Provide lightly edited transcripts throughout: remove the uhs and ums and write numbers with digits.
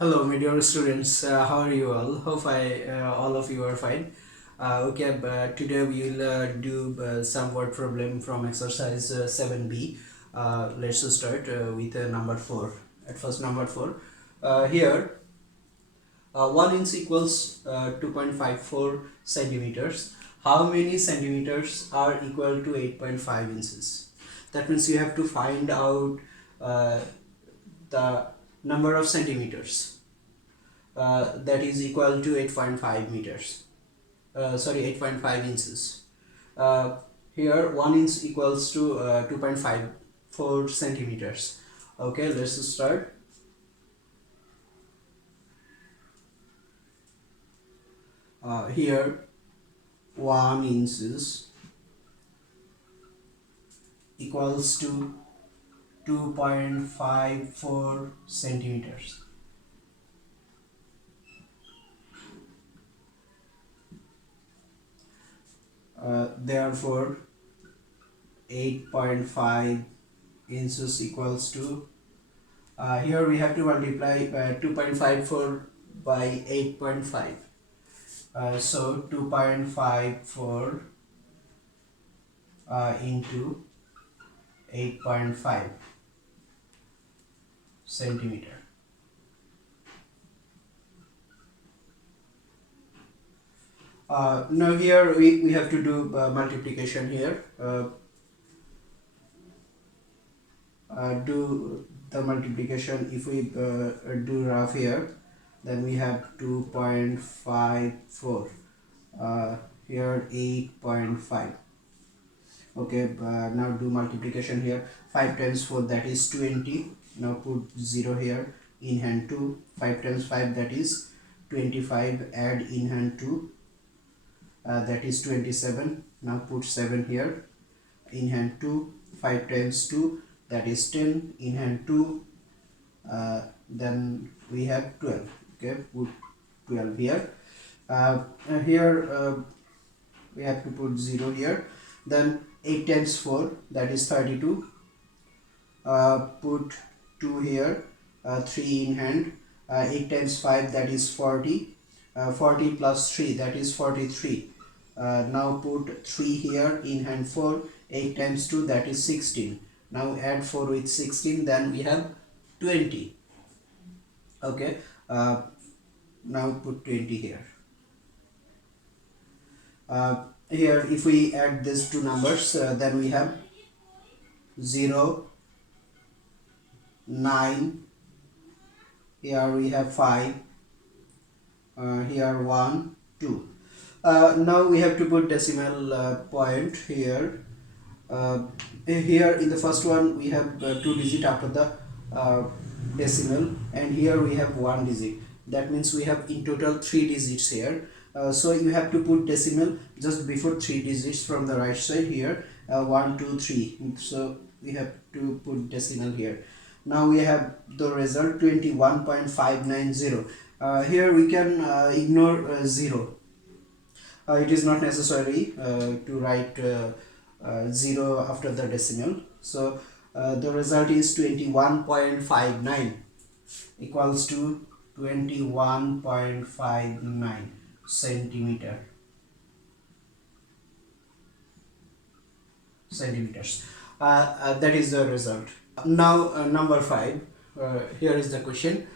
Hello, my dear students. How are you all? Hope all of you are fine. Today we will do some word problem from exercise 7b. Let's start with number 4. At first, number 4. Here, 1 inch equals 2.54 centimeters. How many centimeters are equal to 8.5 inches? That means you have to find out uh, the number of centimeters that is equal to 8.5 meters, 8.5 inches. uh, Here 1 inch equals to 2.54 centimeters. Okay, let's start. Here 1 inches equals to 2.54 centimeters. Therefore 8.5 inches equals to, here we have to multiply 2.54 by 8.5. So 2.54 into 8.5 centimeter. Now here we have to do multiplication here. Do the multiplication. If we do rough here, then we have 2.54, here 8.5. Okay, now do multiplication here. 5 times 4, that is 20. Now put 0 here, in hand 2. 5 times 5, that is 25. Add in hand 2, that is 27. Now put 7 here, in hand 2. 5 times 2, that is 10. In hand 2, then we have 12. Okay, put 12 here. Here we have to put 0 here. Then 8 times 4, that is 32. Put 2 here, 3 in hand. 8 times 5, that is 40. 40 plus 3, that is 43. Now put 3 here, in hand 4. 8 times 2, that is 16. Now add 4 with 16, then we have 20. Okay, now put 20 here. Here if we add these two numbers, then we have 0, 9, here we have 5, here 1, 2. Now we have to put decimal point here. Here in the first one we have 2 digit after the decimal, and here we have 1 digit. That means we have in total 3 digits here. So you have to put decimal just before 3 digits from the right side here. 1 2 3, so we have to put decimal here. Now we have the result 21.590. Here we can ignore 0. It is not necessary to write 0 after the decimal. So the result is 21.59 equals to 21.59 centimeters. That is the result. Now number 5. Here is the question.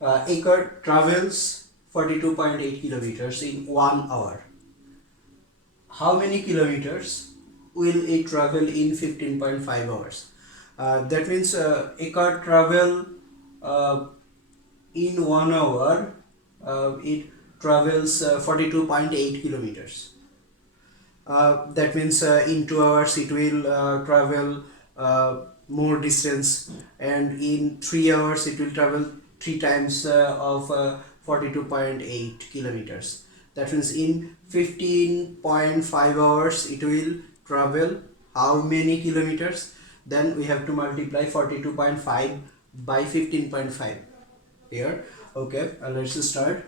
A car travels 42.8 kilometers in 1 hour. How many kilometers will it travel in 15.5 hours? That means a car travel in 1 hour, it travels 42.8 kilometers. That means in 2 hours it will travel more distance, and in 3 hours it will travel 3 times of 42.8 kilometers. That means in 15.5 hours it will travel how many kilometers? Then we have to multiply 42.5 by 15.5 here. Okay, let's start.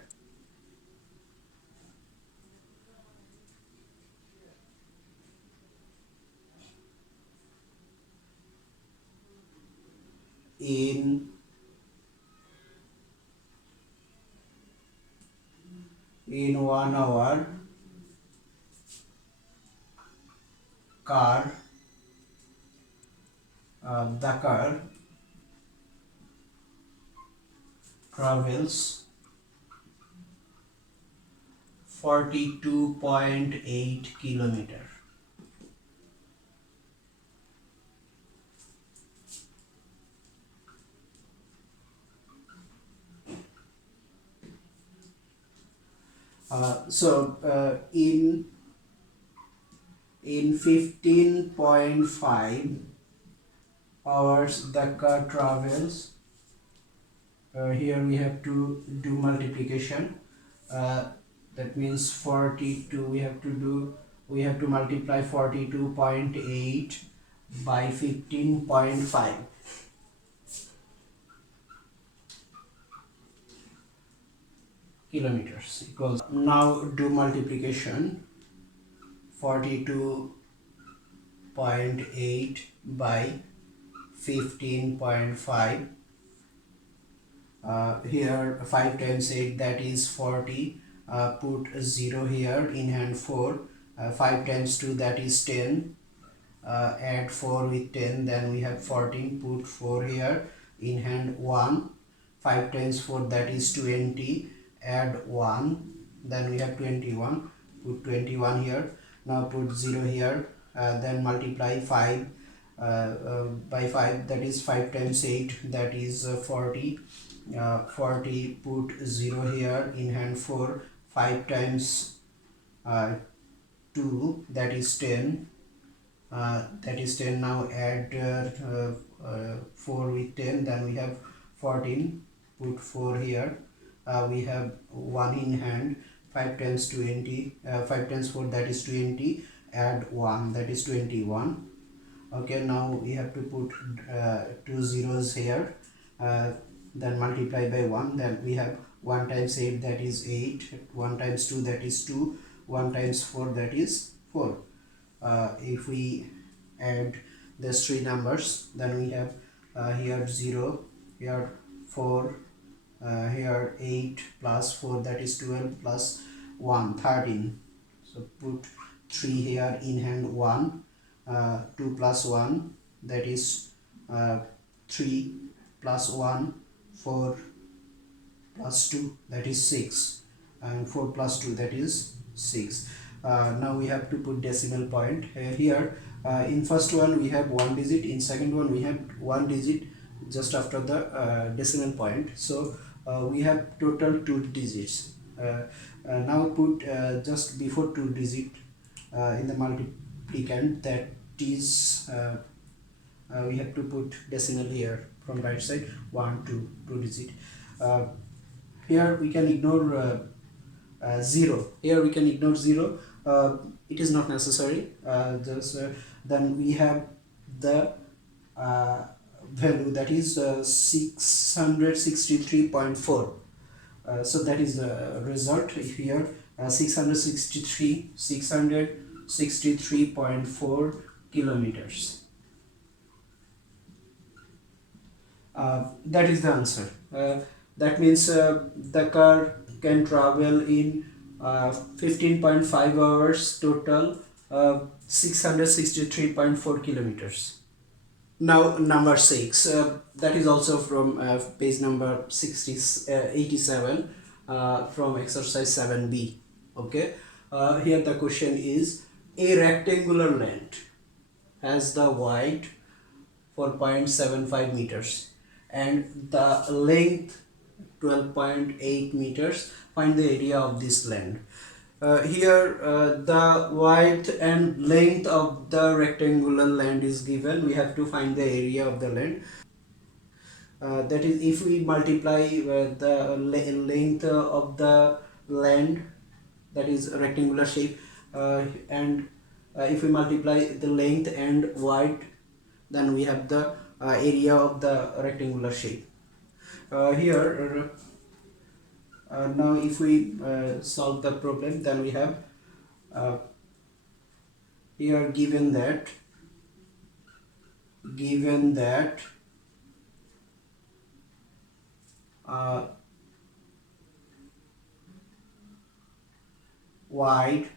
In in 1 hour car the car travels 42.8 kilometer. In 15.5 hours the car travels. Here we have to do multiplication. uh, that means 42, we have to multiply 42.8 by 15.5 kilometers equals. Now do multiplication. 42.8 by 15.5. Here 5 times 8, that is 40. Put 0 here, in hand 4. 5 times 2, that is 10. Add 4 with 10, then we have 14. Put 4 here, in hand 1. 5 times 4, that is 20. Add 1, then we have 21. Put 21 here. Now put 0 here, then multiply 5 by 5, that is 5 times 8, that is 40. 40, put 0 here, in hand 4. 5 times 2, that is 10. That is 10. Now add 4 with 10, then we have 14. Put 4 here. We have 1 in hand. 5 times 20, 5 times 4, that is 20. Add 1, that is 21. Okay, now we have to put 2 zeros here. Then multiply by 1, then we have 1 times 8, that is 8. 1 times 2, that is 2. 1 times 4, that is 4. If we add these three numbers, then we have here 0, here 4, here 8 plus 4, that is 12, plus 1, 13. So put 3 here, in hand 1. 2 plus 1, that is 3, plus 1, 4 plus 2, that is 6, and 4 plus 2, that is 6. Now we have to put decimal point here. In first one we have one digit, in second one we have one digit just after the decimal point. So we have total 2 digits. Now put just before 2 digit in the multiplicand, that is we have to put decimal here from right side, 1 2 digit. Here we can ignore 0. Here we can ignore 0. It is not necessary. Then we have the value, that is 663.4. So that is the result here. 663.4 kilometers. That is the answer. That means the car can travel in 15.5 hours total, 663.4 kilometers. Now number 6, that is also from page number 87 from exercise 7b. Okay, here the question is, a rectangular length has the width 4.75 meters and the length 12.8 meters. Find the area of this land. Here the width and length of the rectangular land is given. We have to find the area of the land. That is, if we multiply the length of the land, that is rectangular shape, and if we multiply the length and width, then we have the area of the rectangular shape. Here now if we solve the problem, then we have here given that wide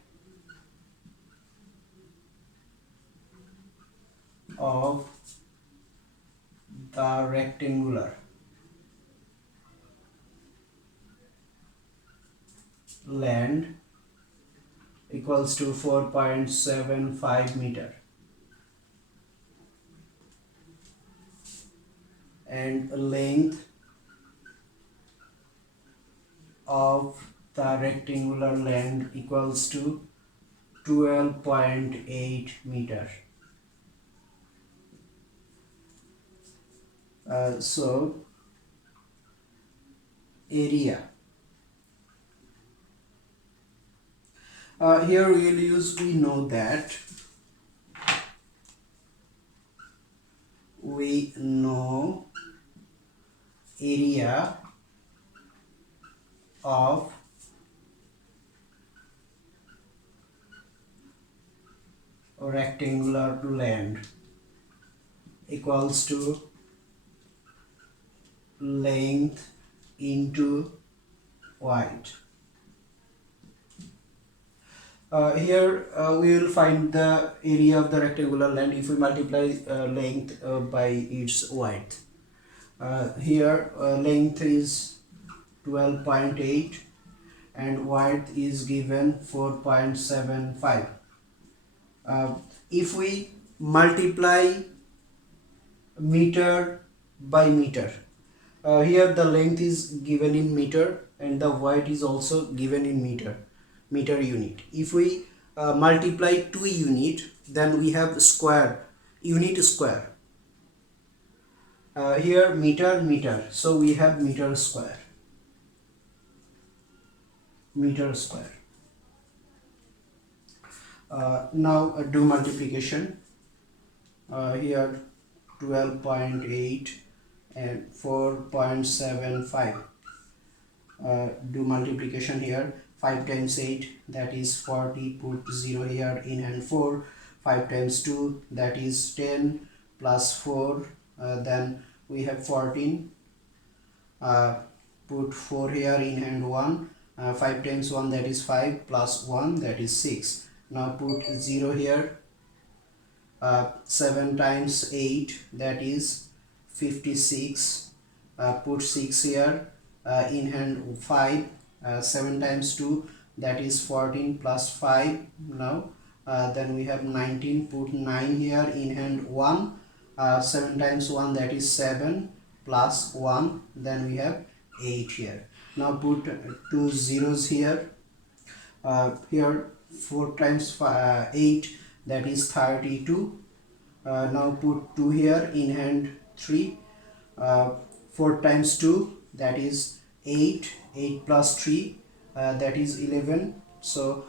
of the rectangular land equals to 4.75 meter, and length of the rectangular land equals to 12.8 meter. So area, here we'll use, we know that area of rectangular land equals to length into width. Here we will find the area of the rectangular land if we multiply length by its width. Here length is 12.8 and width is given 4.75. If we multiply meter by meter, here the length is given in meter and the width is also given in meter unit. If we multiply 2 unit, then we have square, unit square. Here meter, so we have meter square. Now do multiplication. Here 12.8 and 4.75. Do multiplication here. 5 times 8, that is 40, put 0 here, in hand 4. 5 times 2, that is 10, plus 4, then we have 14. Put 4 here, in hand 1. 5 times 1, that is 5, plus 1, that is 6. Now put 0 here. 7 times 8, that is 56. Put 6 here, in hand 5. 7 times 2, that is 14, plus 5. Now then we have 19. Put 9 here, in hand 1. 7 times 1, that is 7, plus 1. Then we have 8 here. Now put 2 zeros here. Here 4 times 8, that is 32. Now put 2 here, in hand 3. 4 times 2, that is 8. 8 plus 3, that is 11. So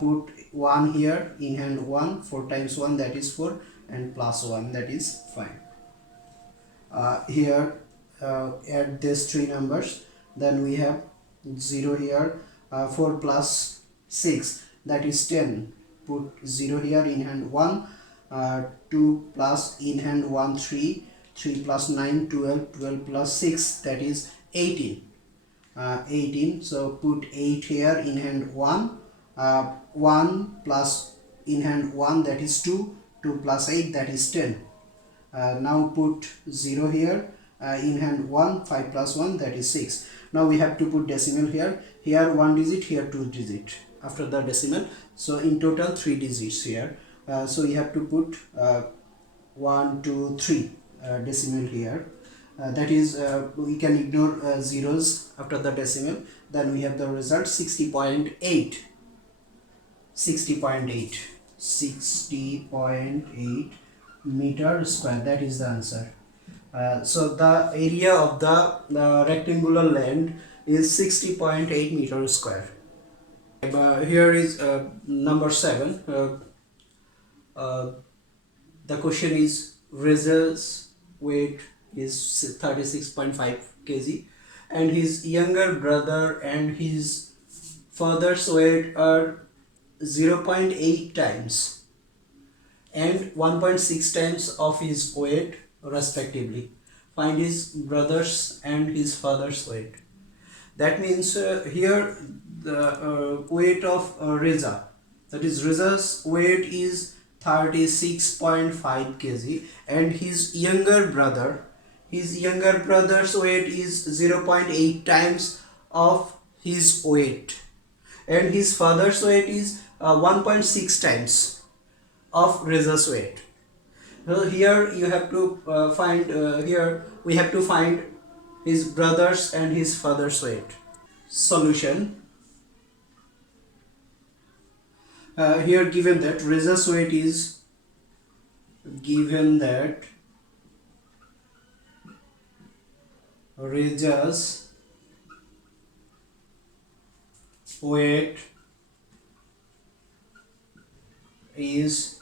put 1 here, in hand 1. 4 times 1, that is 4, and plus 1, that is 5. Here add these 3 numbers, then we have 0 here. 4 plus 6, that is 10. Put 0 here, in hand 1. 2 plus, in hand 1, 3. 3 plus 9, 12. 12 plus 6, that is 18. 18. So put 8 here, in hand 1. 1 plus, in hand 1, that is 2. 2 plus 8, that is 10. Now put 0 here, in hand 1. 5 plus 1, that is 6. Now we have to put decimal here. Here 1 digit, here 2 digit after the decimal. So in total 3 digits here. So we have to put 1, 2, 3 decimal here. That is, we can ignore zeros after the decimal. Then we have the result 60.8. 60.8 meter square. That is the answer. So the area of the rectangular land is 60.8 meter square. Here is number 7. The question is Rizal's weight is 36.5 kg and his younger brother and his father's weight are 0.8 times and 1.6 times of his weight respectively. Find his brother's and his father's weight. That means here the weight of Reza. That is, Reza's weight is 36.5 kg, and his younger brother's weight is 0.8 times of his weight, and his father's weight is 1.6 times of Reza's weight. So here you have to here we have to find his brother's and his father's weight. Solution. Here given that Reza's weight is Reza's weight is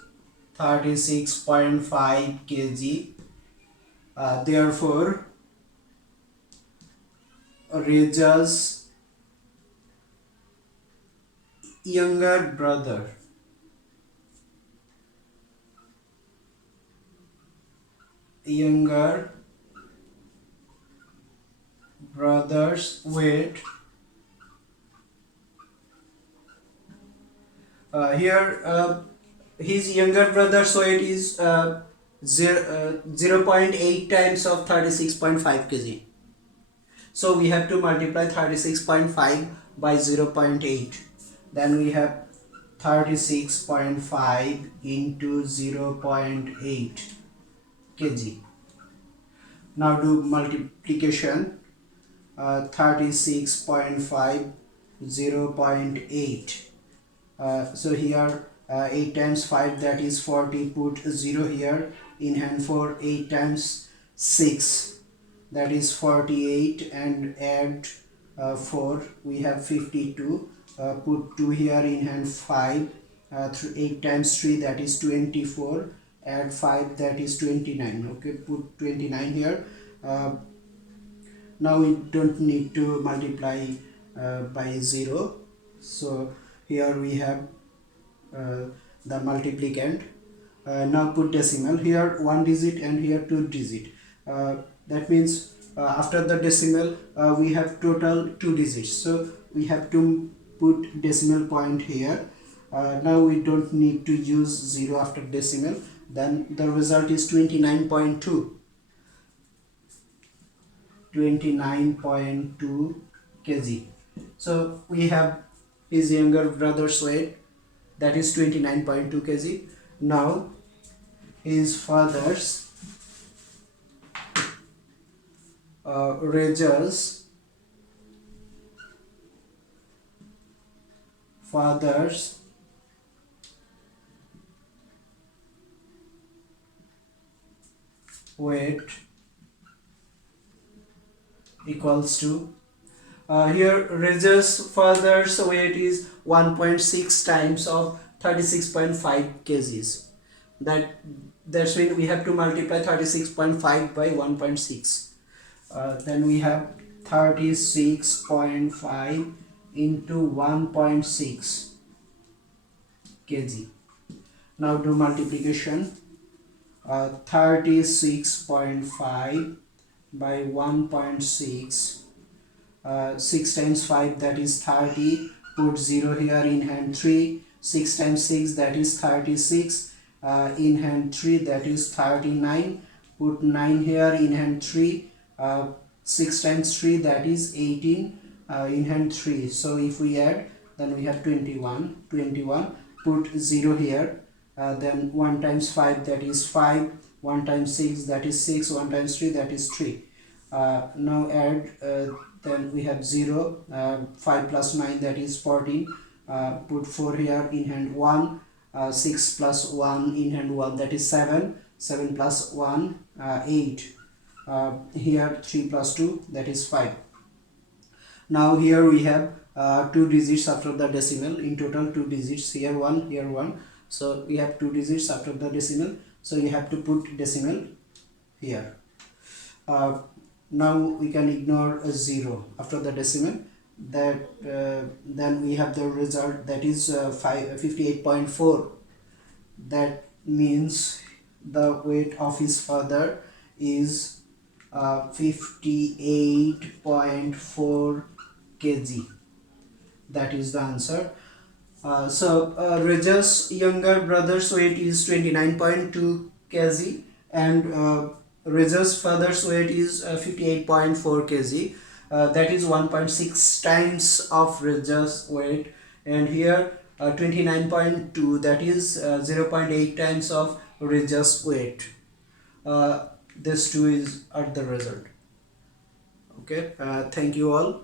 36.5 kg. Therefore, Reza's younger brother's weight his younger brother's weight is 0.8 times of 36.5 kg. So we have to multiply 36.5 by 0.8. Then we have 36.5 into 0.8 kg. Now do multiplication. 36.5 0.8. So here 8 times 5, that is 40. Put 0 here in hand for 8 times 6, that is 48, and add 4, we have 52. Put 2 here in hand 5. 8 times 3, that is 24. Add 5, that is 29. Okay, put 29 here. Now we don't need to multiply by 0. So here we have the multiplicand. Now put decimal. Here 1 digit and here 2 digit. That means after the decimal we have total 2 digits. So we have to put decimal point here. Now we don't need to use 0 after decimal. Then the result is 29.2 kg. So we have his younger brother's weight, that is 29.2 kg. Now his father's Reza's father's weight equals to here Reza's father's weight is 1.6 times of 36.5 kgs. That's when we have to multiply 36.5 by 1.6. Then we have 36.5 into 1.6 kg. Now do multiplication. 36.5 by 1.6. 6 times 5, that is 30. Put 0 here in hand 3. 6 times 6, that is 36. In hand 3, that is 39. Put 9 here in hand 3. 6 times 3, that is 18. In hand 3. So if we add, then we have 21. Put 0 here. Then 1 times 5, that is 5. 1 times 6, that is 6. 1 times 3, that is 3. Now add, then we have 0. 5 plus 9, that is 14. Put 4 here in hand 1. 6 plus 1 in hand 1, that is 7. 7 plus 1, 8. Here 3 plus 2, that is 5. Now here we have 2 digits after the decimal. In total 2 digits, here 1, here 1. So we have 2 digits after the decimal. So you have to put decimal here. Now we can ignore a 0 after the decimal. Then we have the result, that is 58.4. That means the weight of his father is 58.4 kg. That is the answer. Raja's younger brother's weight is 29.2 kg, and Raja's father's weight is 58.4 kg. That is 1.6 times of Raja's weight, and here 29.2, that is 0.8 times of Raja's weight. This two is at the result. Okay, thank you all.